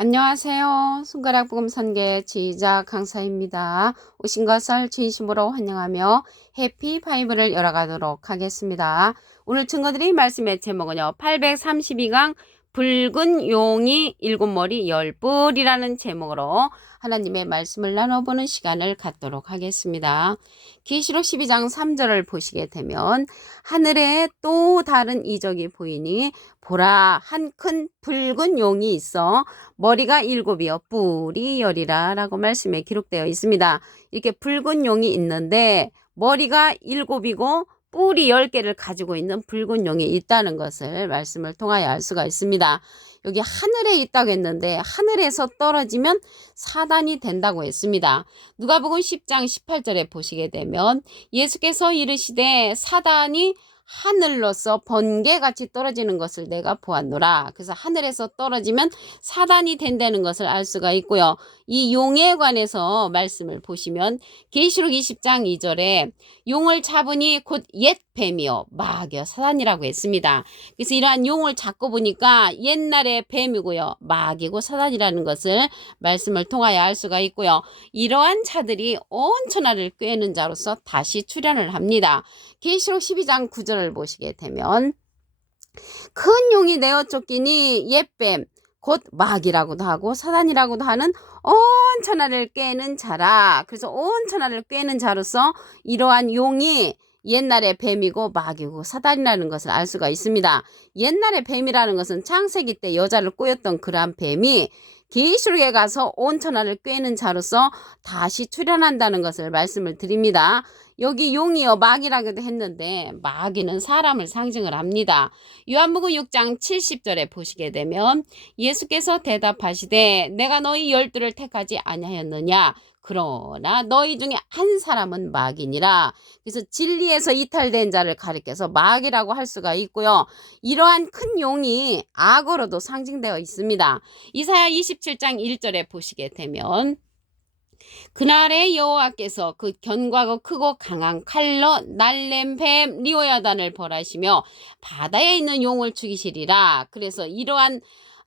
안녕하세요. 손가락 복음 선계 지휘자 강사입니다. 오신 것을 진심으로 환영하며 해피 바이블을 열어가도록 하겠습니다. 오늘 증거드릴 말씀의 제목은요. 832강 붉은 용이 7머리 10뿔이라는 제목으로 하나님의 말씀을 나눠보는 시간을 갖도록 하겠습니다. 계시록 12장 3절을 보시게 되면 하늘에 또 다른 이적이 보이니 보라 한 큰 붉은 용이 있어 머리가 7이요 뿔이 10이라 라고 말씀에 기록되어 있습니다. 이렇게 붉은 용이 있는데 머리가 7이고 뿔이 10개를 가지고 있는 붉은 용이 있다는 것을 말씀을 통하여 알 수가 있습니다. 여기 하늘에 있다고 했는데 하늘에서 떨어지면 사단이 된다고 했습니다. 누가복음 10장 18절에 보시게 되면 예수께서 이르시되 사단이 하늘로서 번개같이 떨어지는 것을 내가 보았노라. 그래서 하늘에서 떨어지면 사단이 된다는 것을 알 수가 있고요. 이 용에 관해서 말씀을 보시면 계시록 20장 2절에 용을 잡으니 곧 옛 뱀이요 마귀요 사단이라고 했습니다. 그래서 이러한 용을 잡고 보니까 옛날의 뱀이고요 마귀고 사단이라는 것을 말씀을 통하여 알 수가 있고요. 이러한 자들이 온 천하를 꿰는 자로서 다시 출현을 합니다. 계시록 12장 9절을 보시게 되면 큰 용이 내어 쫓기니 옛뱀 곧 마귀라고도 하고 사단이라고도 하는 온 천하를 꿰는 자라. 그래서 온 천하를 꿰는 자로서 이러한 용이 옛날의 뱀이고 마귀고 사단이라는 것을 알 수가 있습니다. 옛날의 뱀이라는 것은 창세기 때 여자를 꼬였던 그러한 뱀이 계시록에 가서 온 천하를 꿰는 자로서 다시 출현한다는 것을 말씀을 드립니다. 여기 용이요 마귀라고도 했는데 마귀는 사람을 상징을 합니다. 요한복음 6장 70절에 보시게 되면 예수께서 대답하시되 내가 너희 12를 택하지 아니하였느냐 그러나 너희 중에 한 사람은 마귀니라. 그래서 진리에서 이탈된 자를 가리켜서 마귀라고 할 수가 있고요. 이러한 큰 용이 악어로도 상징되어 있습니다. 이사야 27장 1절에 보시게 되면 그날에 여호와께서 그 견고하고 크고 강한 칼로 날렘 뱀 리오야단을 벌하시며 바다에 있는 용을 죽이시리라. 그래서 이러한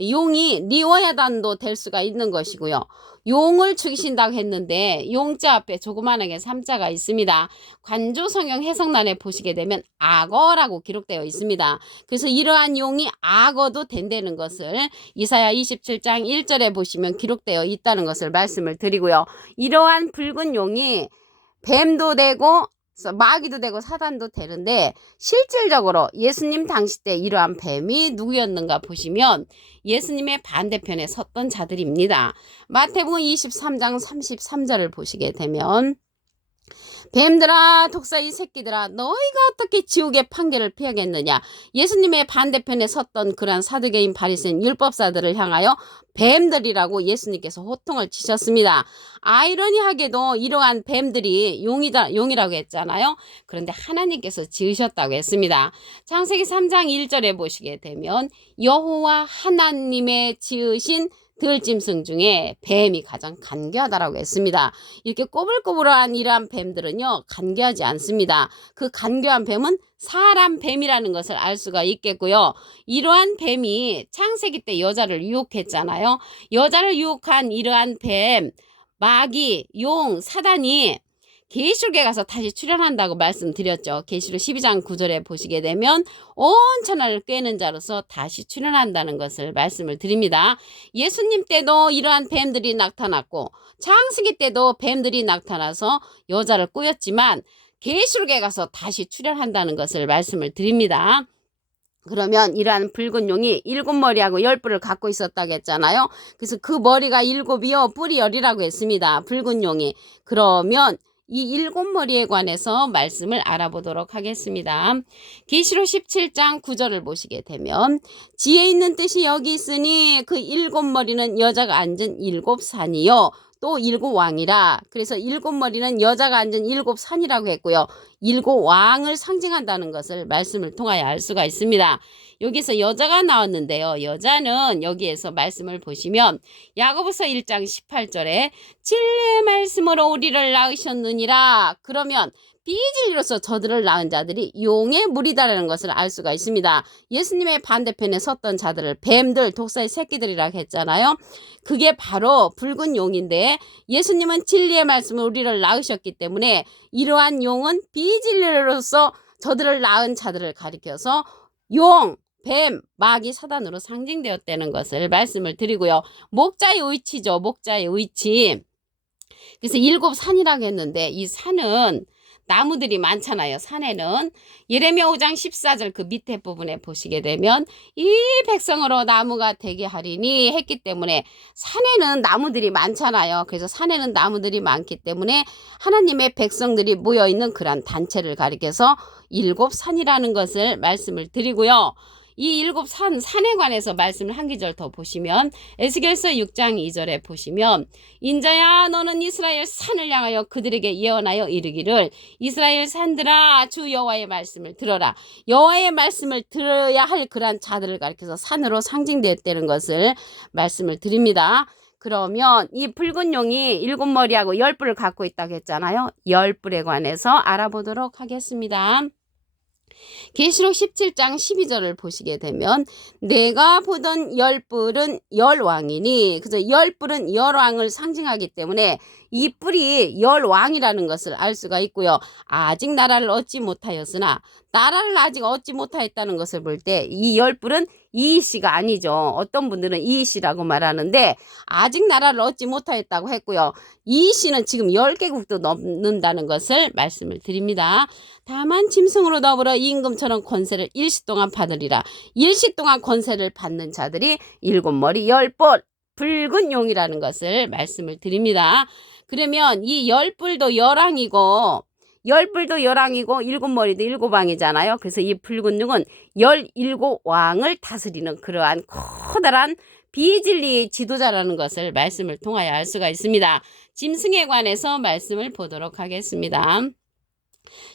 용이 리오야단도 될 수가 있는 것이고요. 용을 죽이신다고 했는데 용자 앞에 조그만하게 삼자가 있습니다. 관조 성경 해석란에 보시게 되면 악어라고 기록되어 있습니다. 그래서 이러한 용이 악어도 된다는 것을 이사야 27장 1절에 보시면 기록되어 있다는 것을 말씀을 드리고요. 이러한 붉은 용이 뱀도 되고 마귀도 되고 사단도 되는데 실질적으로 예수님 당시 때 이러한 뱀이 누구였는가 보시면 예수님의 반대편에 섰던 자들입니다. 마태복음 23장 33절을 보시게 되면 뱀들아 독사 이 새끼들아 너희가 어떻게 지옥의 판결을 피하겠느냐. 예수님의 반대편에 섰던 그러한 사두개인 바리새인 율법사들을 향하여 뱀들이라고 예수님께서 호통을 치셨습니다. 아이러니하게도 이러한 뱀들이 용이라고 했잖아요. 그런데 하나님께서 지으셨다고 했습니다. 창세기 3장 1절에 보시게 되면 여호와 하나님의 지으신 들짐승 중에 뱀이 가장 간교하다라고 했습니다. 이렇게 꼬불꼬불한 이러한 뱀들은요 간교하지 않습니다. 그 간교한 뱀은 사람 뱀이라는 것을 알 수가 있겠고요. 이러한 뱀이 창세기 때 여자를 유혹했잖아요. 여자를 유혹한 이러한 뱀, 마귀, 용, 사단이 계시록에 가서 다시 출현한다고 말씀드렸죠. 계시록 12장 9절에 보시게 되면 온 천하를 꿰는 자로서 다시 출현한다는 것을 말씀을 드립니다. 예수님 때도 이러한 뱀들이 나타났고 창세기 때도 뱀들이 나타나서 여자를 꼬였지만 계시록에 가서 다시 출현한다는 것을 말씀을 드립니다. 그러면 이러한 붉은 용이 7머리하고 10뿔을 갖고 있었다고 했잖아요. 그래서 그 머리가 7이요 뿔이 10이라고 했습니다. 붉은 용이. 그러면 이 7머리에 관해서 말씀을 알아보도록 하겠습니다. 계시록 17장 9절을 보시게 되면 지혜 있는 뜻이 여기 있으니 그 7머리는 여자가 앉은 7산이요 또 7왕이라. 그래서 7머리는 여자가 앉은 7산이라고 했고요. 7왕을 상징한다는 것을 말씀을 통하여 알 수가 있습니다. 여기서 여자가 나왔는데요. 여자는 여기에서 말씀을 보시면 야고보서 1장 18절에 진리의 말씀으로 우리를 낳으셨느니라. 그러면 비진리로서 저들을 낳은 자들이 용의 무리다라는 것을 알 수가 있습니다. 예수님의 반대편에 섰던 자들을 뱀들, 독사의 새끼들이라고 했잖아요. 그게 바로 붉은 용인데 예수님은 진리의 말씀을 우리를 낳으셨기 때문에 이러한 용은 비진리로서 저들을 낳은 자들을 가리켜서 용, 뱀, 마귀, 사단으로 상징되었다는 것을 말씀을 드리고요. 목자의 위치죠. 목자의 위치. 그래서 7산이라고 했는데 이 산은 나무들이 많잖아요. 산에는 예레미야 5장 14절 그 밑에 부분에 보시게 되면 이 백성으로 나무가 되게 하리니 했기 때문에 산에는 나무들이 많잖아요. 그래서 산에는 나무들이 많기 때문에 하나님의 백성들이 모여있는 그런 단체를 가리켜서 7산이라는 것을 말씀을 드리고요. 이 7산, 산에 관해서 말씀을 한 기절 더 보시면 에스겔서 6장 2절에 보시면 인자야 너는 이스라엘 산을 향하여 그들에게 예언하여 이르기를 이스라엘 산들아 주 여호와의 말씀을 들어라. 여호와의 말씀을 들어야 할 그러한 자들을 가리켜서 산으로 상징되었다는 것을 말씀을 드립니다. 그러면 이 붉은 용이 7머리하고 10뿔을 갖고 있다고 했잖아요. 10뿔에 관해서 알아보도록 하겠습니다. 계시록 17장 12절을 보시게 되면 내가 보던 10뿔은 10왕이니 그래서 10뿔은 10왕을 상징하기 때문에 이 뿔이 10왕이라는 것을 알 수가 있고요. 아직 나라를 얻지 못하였으나 나라를 아직 얻지 못하였다는 것을 볼 때 이 10뿔은 이시가 아니죠. 어떤 분들은 이시라고 말하는데 아직 나라를 얻지 못하였다고 했고요. 이시는 지금 10개국도 넘는다는 것을 말씀을 드립니다. 다만 짐승으로 더불어 임금처럼 권세를 일시 동안 받으리라. 일시 동안 권세를 받는 자들이 7머리 10뿔 붉은 용이라는 것을 말씀을 드립니다. 그러면 이 10뿔도 10왕이고 10뿔도 10왕이고 7머리도 7왕이잖아요. 그래서 이 붉은 용은 17왕을 다스리는 그러한 커다란 비진리의 지도자라는 것을 말씀을 통하여 알 수가 있습니다. 짐승에 관해서 말씀을 보도록 하겠습니다.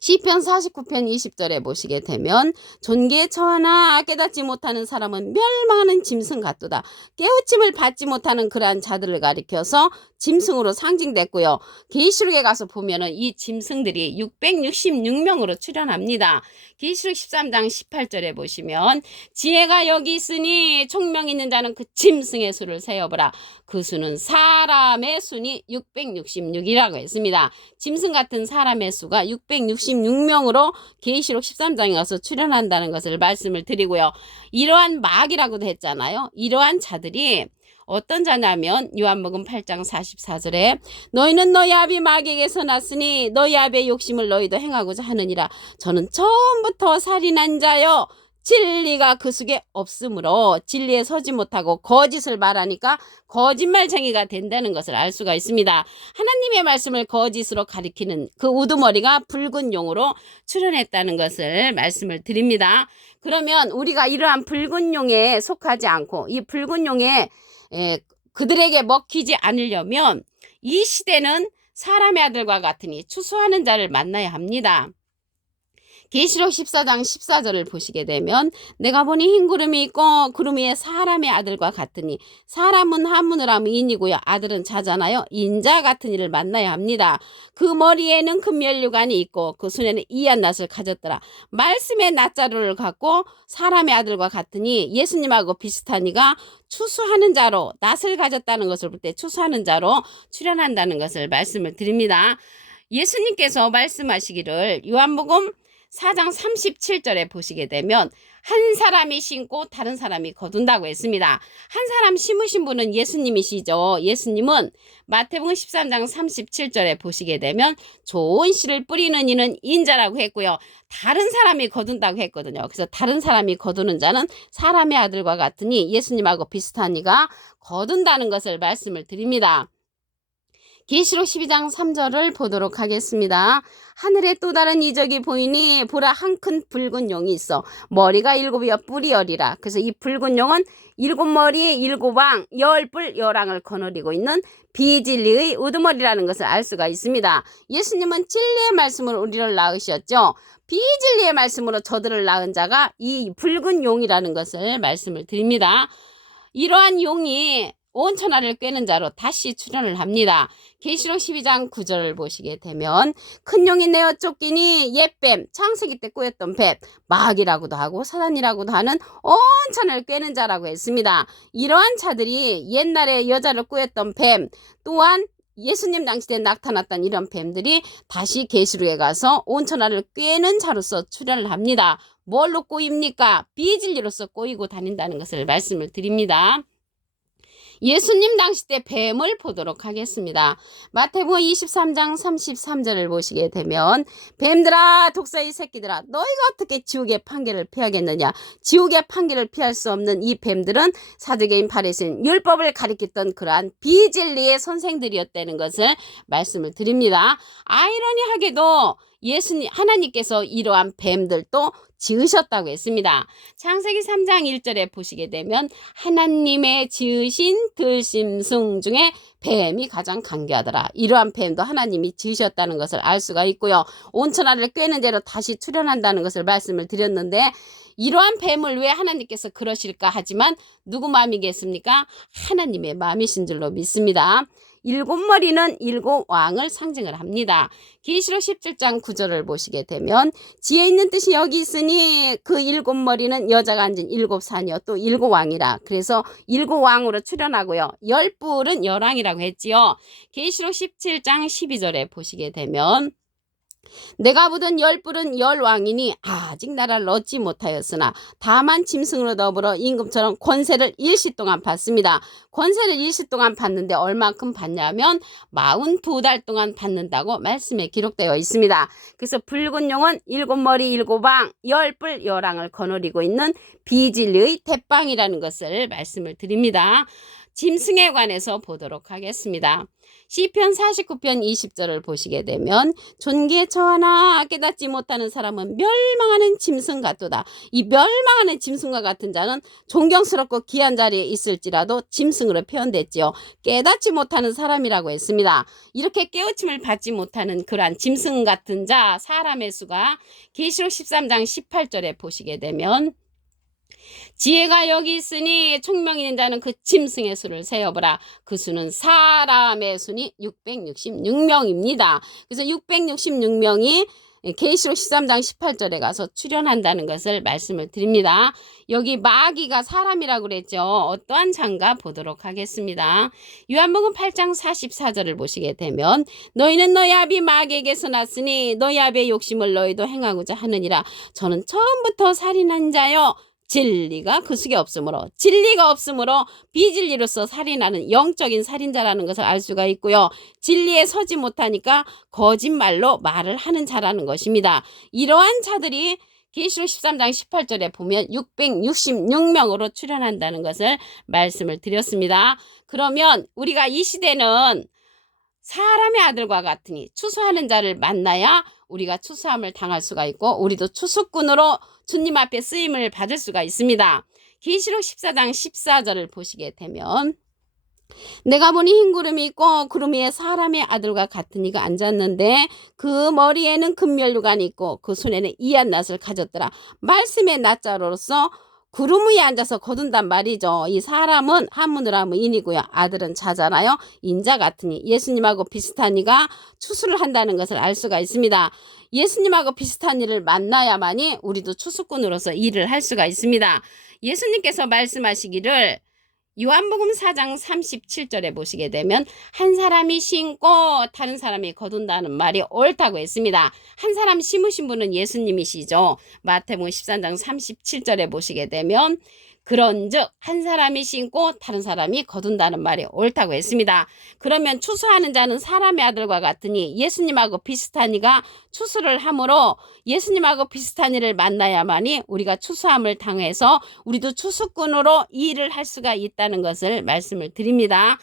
시편 49편 20절에 보시게 되면 존귀에 처하나 깨닫지 못하는 사람은 멸망하는 짐승 같도다. 깨우침을 받지 못하는 그러한 자들을 가리켜서 짐승으로 상징됐고요. 계시록에 가서 보면은 이 짐승들이 666명으로 출현합니다. 계시록 13장 18절에 보시면 지혜가 여기 있으니 총명 있는 자는 그 짐승의 수를 세어보라. 그 수는 사람의 수니 666이라고 했습니다. 짐승 같은 사람의 수가 666명으로 계시록 13장에 가서 출현한다는 것을 말씀을 드리고요. 이러한 마귀라고도 했잖아요. 이러한 자들이 어떤 자냐면 요한복음 8장 44절에 너희는 너희 아비 마귀에게서 났으니 너희 아비의 욕심을 너희도 행하고자 하느니라. 저는 처음부터 살인한 자요 진리가 그 속에 없으므로 진리에 서지 못하고 거짓을 말하니까 거짓말쟁이가 된다는 것을 알 수가 있습니다. 하나님의 말씀을 거짓으로 가리키는 그 우두머리가 붉은 용으로 출현했다는 것을 말씀을 드립니다. 그러면 우리가 이러한 붉은 용에 속하지 않고 이 붉은 용에 그들에게 먹히지 않으려면 이 시대는 사람의 아들과 같으니 추수하는 자를 만나야 합니다. 계시록 14장 14절을 보시게 되면 내가 보니 흰 구름이 있고 구름 위에 사람의 아들과 같으니 사람은 한문을 하면 인이고요. 아들은 자잖아요. 인자 같은 이를 만나야 합니다. 그 머리에는 큰 면류관이 있고 그 손에는 이한 낫을 가졌더라. 말씀의 낫자루를 갖고 사람의 아들과 같으니 예수님하고 비슷한 이가 추수하는 자로 낫을 가졌다는 것을 볼 때 추수하는 자로 출현한다는 것을 말씀을 드립니다. 예수님께서 말씀하시기를 요한복음 4장 37절에 보시게 되면 한 사람이 심고 다른 사람이 거둔다고 했습니다. 한 사람 심으신 분은 예수님이시죠. 예수님은 마태복음 13장 37절에 보시게 되면 좋은 씨를 뿌리는 이는 인자라고 했고요. 다른 사람이 거둔다고 했거든요. 그래서 다른 사람이 거두는 자는 사람의 아들과 같으니 예수님하고 비슷한 이가 거둔다는 것을 말씀을 드립니다. 계시록 12장 3절을 보도록 하겠습니다. 하늘에 또 다른 이적이 보이니 보라 한 큰 붉은 용이 있어 머리가 7이여 뿔이 10이라. 그래서 이 붉은 용은 7머리 7왕 10뿔 10왕을 거느리고 있는 비진리의 우두머리라는 것을 알 수가 있습니다. 예수님은 진리의 말씀으로 우리를 낳으셨죠. 비진리의 말씀으로 저들을 낳은 자가 이 붉은 용이라는 것을 말씀을 드립니다. 이러한 용이 온천하를 꿰는 자로 다시 출현을 합니다. 계시록 12장 9절을 보시게 되면 큰 용이 내어 쫓기니 옛뱀, 창세기 때 꼬였던 뱀, 마귀라고도 하고 사단이라고도 하는 온천을 꿰는 자라고 했습니다. 이러한 자들이 옛날에 여자를 꼬였던 뱀, 또한 예수님 당시 때 나타났던 이런 뱀들이 다시 계시록에 가서 온천하를 꿰는 자로서 출현을 합니다. 뭘로 꼬입니까? 비진리로서 꼬이고 다닌다는 것을 말씀을 드립니다. 예수님 당시 때 뱀을 보도록 하겠습니다. 마태복음 23장 33절을 보시게 되면 뱀들아 독사의 새끼들아 너희가 어떻게 지옥의 판결을 피하겠느냐. 지옥의 판결을 피할 수 없는 이 뱀들은 사두개인 바리새인 율법을 가리켰던 그러한 비진리의 선생들이었다는 것을 말씀을 드립니다. 아이러니하게도 하나님께서 이러한 뱀들도 지으셨다고 했습니다. 창세기 3장 1절에 보시게 되면 하나님의 지으신 들짐승 중에 뱀이 가장 강교하더라. 이러한 뱀도 하나님이 지으셨다는 것을 알 수가 있고요. 온천하를 꿰는 죄로 다시 출현한다는 것을 말씀을 드렸는데 이러한 뱀을 왜 하나님께서 그러실까 하지만 누구 마음이겠습니까? 하나님의 마음이신 줄로 믿습니다. 일곱 머리는 일곱 왕을 상징을 합니다. 계시록 17장 9절을 보시게 되면 지혜 있는 뜻이 여기 있으니 그 일곱 머리는 여자가 앉은 일곱 산이요 또 일곱 왕이라. 그래서 일곱 왕으로 출현하고요. 열 뿔은 열왕이라고 했지요. 계시록 17장 12절에 보시게 되면 내가 부든 열 뿔은 열 왕이니 아직 나라를 얻지 못하였으나 다만 짐승으로 더불어 임금처럼 권세를 일시 동안 받습니다. 권세를 일시 동안 받는데 얼만큼 받냐면 42달 동안 받는다고 말씀에 기록되어 있습니다. 그래서 붉은 용은 일곱 머리 일곱 왕 열 뿔 열왕을 거느리고 있는 비진리의 대빵이라는 것을 말씀을 드립니다. 짐승에 관해서 보도록 하겠습니다. 시편 49편 20절을 보시게 되면 존귀에 처하나 깨닫지 못하는 사람은 멸망하는 짐승 같도다. 이 멸망하는 짐승과 같은 자는 존경스럽고 귀한 자리에 있을지라도 짐승으로 표현됐지요. 깨닫지 못하는 사람이라고 했습니다. 이렇게 깨우침을 받지 못하는 그러한 짐승 같은 자 사람의 수가 계시록 13장 18절에 보시게 되면 지혜가 여기 있으니 총명 있는 자는 그 짐승의 수를 세어보라. 그 수는 사람의 수니 666명입니다. 그래서 666명이 계시록 13장 18절에 가서 출현한다는 것을 말씀을 드립니다. 여기 마귀가 사람이라고 그랬죠. 어떠한 장가 보도록 하겠습니다. 요한복음 8장 44절을 보시게 되면 너희는 너희 아비 마귀에게서 났으니 너희 아비의 욕심을 너희도 행하고자 하느니라. 저는 처음부터 살인한 자요. 진리가 그 속에 없으므로 진리가 없으므로 비진리로서 살인하는 영적인 살인자라는 것을 알 수가 있고요. 진리에 서지 못하니까 거짓말로 말을 하는 자라는 것입니다. 이러한 자들이 계시록 13장 18절에 보면 666명으로 출현한다는 것을 말씀을 드렸습니다. 그러면 우리가 이 시대는 사람의 아들과 같으니 추수하는 자를 만나야 우리가 추수함을 당할 수가 있고 우리도 추수꾼으로 주님 앞에 쓰임을 받을 수가 있습니다. 계시록 14장 14절을 보시게 되면 내가 보니 흰 구름이 있고 구름 위에 사람의 아들과 같은 이가 앉았는데 그 머리에는 금면류관이 있고 그 손에는 이한 낫을 가졌더라. 말씀의 낫자로서 구름 위에 앉아서 거둔단 말이죠. 이 사람은 한문으로 하면 인이고요. 아들은 자잖아요. 인자 같으니 예수님하고 비슷한 이가 추수를 한다는 것을 알 수가 있습니다. 예수님하고 비슷한 이를 만나야만이 우리도 추수꾼으로서 일을 할 수가 있습니다. 예수님께서 말씀하시기를 요한복음 4장 37절에 보시게 되면 한 사람이 심고 다른 사람이 거둔다는 말이 옳다고 했습니다. 한 사람 심으신 분은 예수님이시죠. 마태복음 13장 37절에 보시게 되면 그런즉 한 사람이 심고 다른 사람이 거둔다는 말이 옳다고 했습니다. 그러면 추수하는 자는 사람의 아들과 같으니 예수님하고 비슷한 이가 추수를 함으로 예수님하고 비슷한 이를 만나야만이 우리가 추수함을 당해서 우리도 추수꾼으로 일을 할 수가 있다는 것을 말씀을 드립니다.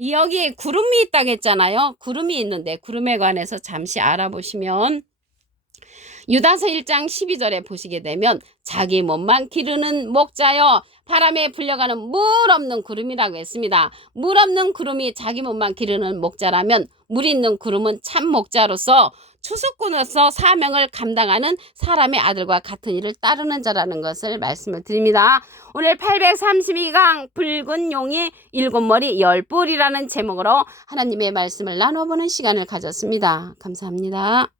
여기에 구름이 있다고 했잖아요. 구름이 있는데 구름에 관해서 잠시 알아보시면 유다서 1장 12절에 보시게 되면 자기 몸만 기르는 목자여 바람에 불려가는 물 없는 구름이라고 했습니다. 물 없는 구름이 자기 몸만 기르는 목자라면 물 있는 구름은 참 목자로서 추수꾼으로서 사명을 감당하는 사람의 아들과 같은 일을 따르는 자라는 것을 말씀을 드립니다. 오늘 832강 붉은 용의 7머리 10뿔이라는 제목으로 하나님의 말씀을 나눠보는 시간을 가졌습니다. 감사합니다.